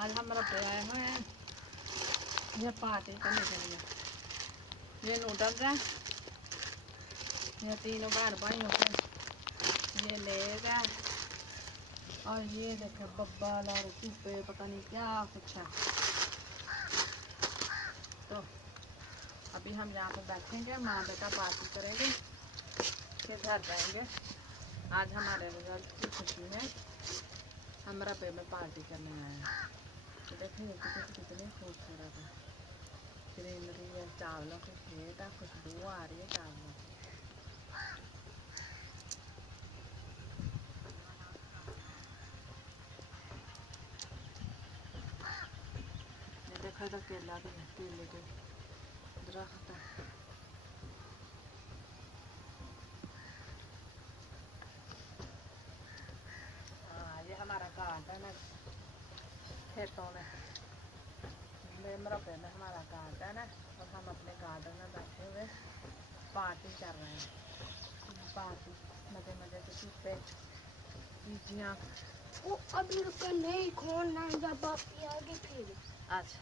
आज हमारा आए हुए हैं ये पार्टी करने के लिए। ये नूडल्स है, ये तीनों बहन भाइयों के ये लेग है, और ये देखे बब्बल और चूपे पता नहीं क्या कुछ है। तो अभी हम यहाँ पे बैठेंगे, माँ बेटा पार्टी करेंगे, फिर घर जाएंगे। आज हमारे रिजल्ट की खुशी में हमारा पे में पार्टी करने आए हैं। तो देखिए कितनी खूबसूरत है, ग्रीनरी है, चावलों के खेत है, खुशबू आ रही है चावलों की। ये देखो इधर केला भी है, केले के दरख्त है। हाँ ये हमारा गार्डन है, खेतों में मरबे में हमारा गार्डन है, और हम अपने गार्डन में बैठे हुए पार्टी कर रहे हैं। पार्टी मजे मजे से चुप्पे चीजियाँ। वो अभी रुका नहीं खोलना, जब आप आगे फिर अच्छा